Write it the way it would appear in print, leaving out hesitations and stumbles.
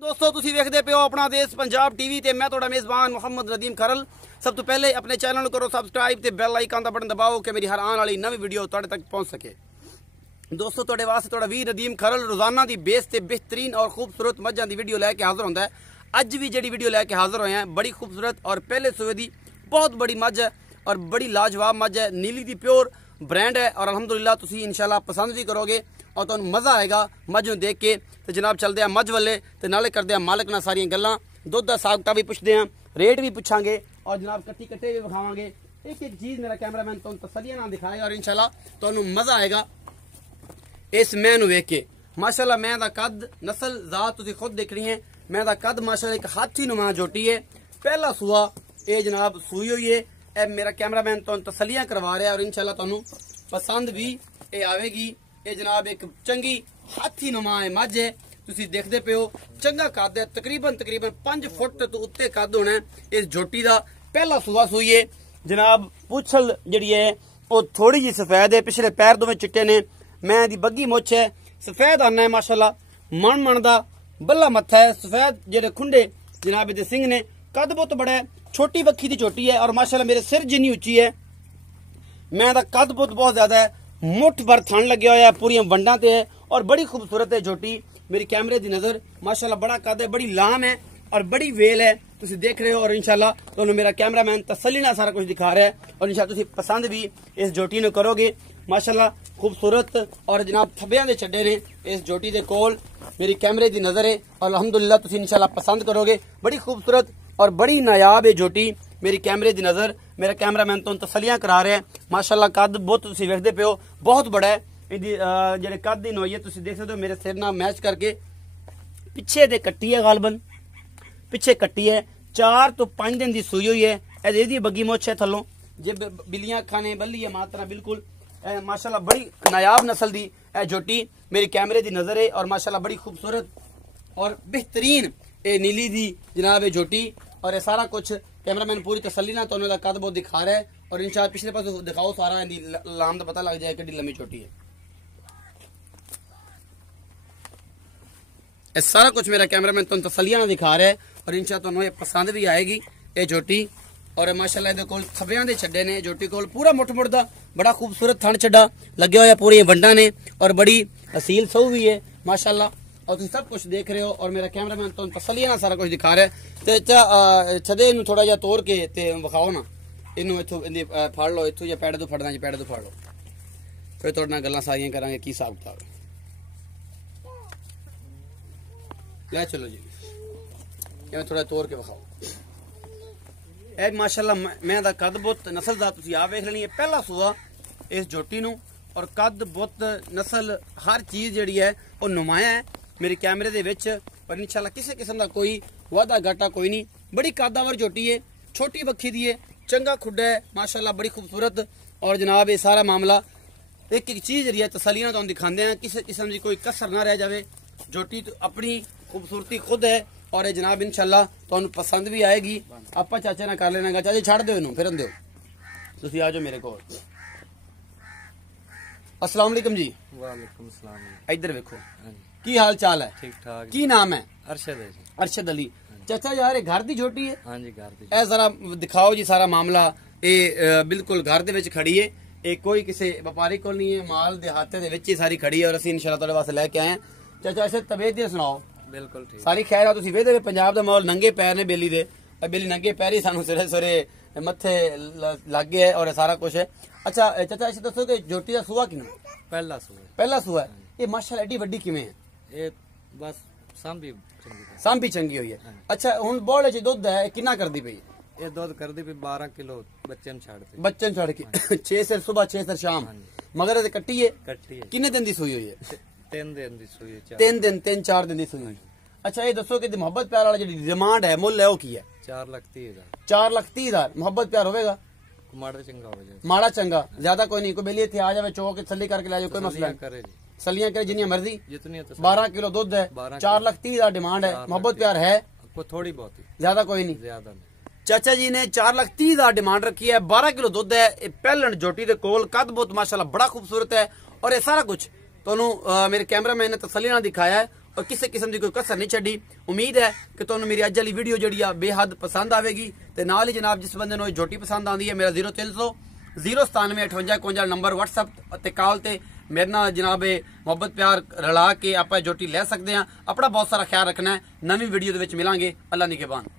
दोस्तों तुसी वेखदे पे हो अपना देश पंजाब टीवी ते मैं तुहाडा मेज़बान मोहम्मद नदीम खरल। सब तो पहले अपने चैनल करो सब्सक्राइब ते बेल आइकन दा बटन दबाओ कि मेरी हर आने वाली नवी वीडियो तुहाडे तक पहुंच सके। दोस्तों तुहाडे वास्ते तुहाडा वीर नदीम खरल रोजाना दी बेस ते बेहतरीन और खूबसूरत मज्जां दी वीडियो लैके हाजिर होंदा है। अज भी जिहड़ी वीडियो लैके हाजिर होए हैं बड़ी खूबसूरत और पहले सूबे दी बहुत बड़ी मज्ज है और बड़ी लाजवाब मज्ज है। नीली दी प्योर ब्रांड है और अलहमदुलिल्लाह तुसी इंशाल्लाह पसंद भी करोगे और तुहानू मज़ा आएगा मज्ज नूं देख के। तो जनाब चलते हैं मज्ज वाले ते नाले करते हैं मालिक नाल सारियां गल्लां, दुध दा सागता भी पुछदे हैं, रेट भी पुछांगे और जनाब कट्टी कट्टे भी विखावांगे। एक एक चीज़ मेरा कैमरामैन तुहानू तसल्लियां नाल दिखाएगा और इंशाल्लाह तुहानू मज़ा आएगा इस मैं नूं वेख के। माशाल्लाह मैं दा कद नस्ल जात तुसीं खुद देखनी है। मैं दा कद माशाल्लाह एक हाथी नुमा जोटी है। पहला सूआ ये जनाब सूई हुई है। ए मेरा कैमरामैन तुहानू तसल्लियां करवा रहा है और इंशाल्लाह तुहानू पसंद भी ये आवेगी। ये जनाब एक चंगी हाथी नुमा है मज्ज है। तुसी देखते पे हो चंगा कद है, तकरीबन 5 फुट तो उत्ते कद होना है इस झोटी का। पहला सूआ सूई है जनाब। पुछल जी है वो थोड़ी जी सफेद है, पिछले पैर दोवें चिट्टे ने। मैं दी बग्गी मुछ है, सफेद आना है माशाल्लाह, मन दा बल्ला मत्था है, सफेद जेडे खुंडे जनाब दे सिंह ने। कद बहुत बड़ा है, छोटी बखी की झोटी है और माशाल्लाह मेरे सिर जिन्नी उच्ची है। मैं दा कद बहुत ज्यादा है, मुठ भर थन लग्या होया है, पूरियां वंडां ते है और बड़ी खूबसूरत है झोटी। मेरी कैमरे दी नजर माशाल्लाह बड़ा कद है, बड़ी लाम है और बड़ी वेल है, तुसी देख रहे हो। और इंशाल्लाह तुहानू मेरा कैमरामैन तसल्ली नाल सारा कुछ दिखा रहा है और इंशाल्लाह तुसी पसंद भी इस झोटी नू करोगे। माशाल्लाह खूबसूरत और जनाब थब्बियां दे छड्डे ने इस झोटी दे कोल। मेरी कैमरे दी नजर है और अल्हम्दुलिल्लाह तुसी इंशाल्लाह पसंद करोगे। बड़ी खूबसूरत और बड़ी नायाब है झोटी। मेरी कैमरे दी नजर मेरा कैमरामैन तो तसलियां करा रहा है। माशाल्लाह कद बहुत तुसी वेखदे पे हो बहुत बड़ा है। इहदी जेहड़े कद दी नोई है तुसी देख सकते हो मेरे सिर नाल मैच करके। पिछे दे कट्टी है, गालबन पिछे कट्टी है। 4 तो 5 दिन दी सूई हुई है। इहदी बग्गी मुछ है थल्लों, जे बिल्लियां खाने बल्ली है मात्रा बिल्कुल। माशाल्लाह बड़ी नायाब नस्ल दी झोटी मेरी कैमरे दी नजर है और माशाल्लाह बड़ी खूबसूरत और बेहतरीन ये नीली दी जनाब झोटी। और ये सारा कुछ कैमरामैन पूरी तसल्ली ना तो कद बहुत दिखा रहा है और इंशाल्लाह पिछले पास दिखाओ सारा लाम का पता लग जाए कि लंबी छोटी है। ये सारा कुछ मेरा कैमरामैन तो तसल्लियां दिखा रहा है और इंशाल्लाह तुहानू पसंद भी आएगी ये झोटी। और माशाल्लाह इहदे कोल थब्बियां दे छड्डे ने झोटी कोल पूरा मुठ मुठ दा बड़ा खूबसूरत थन छड्डा लगे होया, पूरी वंडा ने और बड़ी असील सऊ भी है माशाल्लाह। और तुम सब कुछ देख रहे हो और मेरा कैमरामैन तो तसल्ली ना सारा कुछ दिखा रहा है। तो छदे इनू थोड़ा जिहा तोड़ के ते विखाओ ना, इनू इत्थों इंदी फड़ लो, इत्थों या पैड़े तो फड़ना जी, पैड़े तो फड़ लो, फिर तुहाडे नाल गल्लां सारियां करांगे की हिसाब किताब है। ले चलो जी, ये थोड़ा तोड़ के विखाओ। ए माशाल्लाह मैं दा कद बहुत नस्ल दा तुसीं आप वेख लेनी है। पहला सूआ इस झोटी नू और कद बहुत नस्ल हर चीज़ जिहड़ी है वो नुमाया है मेरे कैमरे दे विच। पर इंशाल्लाह किसी किस्म का कोई वादा घाटा कोई नहीं। बड़ी कदावर झोटी है, छोटी बखी दी है, चंगा खुड्डा है माशाल्लाह, बड़ी खूबसूरत। और जनाब ये सारा मामला एक एक चीज़ जी तसल्लियां तुहानू दिखाते हैं, किसी किस्म की कोई कसर ना रह जाए। झोटी तो अपनी खूबसूरती खुद है और ये जनाब इंशाल्लाह तुहानू पसंद भी आएगी। आपा चाचे ना कर लेना, चाचे छड़ दो इनू फिरन दो, तुसीं आ जाओ मेरे को। अस्सलाम वालेकुम जी। वालेकुम सलाम। इधर देखो की हाल चाल है? ठीक ठाक। की नाम है? अरशद है जी। अरशद अली। चाचा यार ये घर दी झोटी है? हाँ जी घर दी। ए जरा दिखाओ जी सारा मामला। ये बिल्कुल घर दे विच खड़ी है, ये कोई किसी व्यापारी को नहीं है, माल देहाते दे विच ही सारी खड़ी है और असीं इंशाल्लाह तुहाडे वास्ते लेके आए हैं। चाचा ऐसे तबीयत दी सुनाओ। बिल्कुल ठीक सारी खैर है। तुसीं वेखदे पंजाब दा माहौल, नंगे पैर ने बेली दे, बेली नंगे पैर ही सानू सिरे सिरे मत्थे लग गए है और ये सारा कुछ है। अच्छा चाचा ऐसे दसो कि झोटी दा सूआ किन्ना? पहला सूआ। पहला सूआ है। ये माशाल्लाह एडी वड्डी किवें है? ये बस सांभी चंगी तरह। सांभी चंगी हुई है। अच्छा हुण बोले च दुध है किन्ना करदी पई? ये दूध कर दी 12 किलो बच्चे छड़ दे। बच्चन छड़ के 6 से सुबह 6 से शाम। मगर कट्टी है? कट्टी है। किन्ने दिन दी सूई हुई है? 3 दिन दी सूई है। 3-4 दिन दी सूई हुई। अच्छा ये दसो कि मोहब्बत प्यार वाला जी डिमांड है मुल है वो की है? 4,30,000। 4,30,000 मोहब्बत प्यार होगा? माड़ा चंगा हो जाए। माड़ा चंगा ज्यादा कोई नहीं, कोई बेली इत्थे आ जाए चौक तसल्ली करके ले जाए, कोई मसला नहीं। करे जी सलियां करे जितनी मर्जी। जितनी 12 किलो दूध है, 4,30,000 डिमांड है। मोहब्बत प्यार है को थोड़ी बहुत ही, ज्यादा कोई नहीं। ज्यादा नहीं। चाचा जी ने 4,30,000 डिमांड रखी है। 12 किलो दूध है। पहलन झोटी दे कोल कद बहुत माशाल्लाह बड़ा खूबसूरत है और ये सारा कुछ तुहानू मेरे कैमरामैन ने तसल्ली नाल दिखाया है और किसी किस्म की कोई कसर नहीं छड़ी। उम्मीद है कि तुहानू मेरी अज वाली वीडियो जिहड़ी आ बेहद पसंद आवेगी। ते नाल ही जनाब जिस बंदे नूं झोटी पसंद आंदी है मेरा 0300 097 58 51 नंबर WhatsApp ते कॉल ते मेरे नाल जनाब मोहब्बत प्यार रला के आप झोटी लै सकते हैं। अपना बहुत सारा ख्याल रखना है। नवी वीडियो दे विच मिलांगे। अल्लाह निगहबान।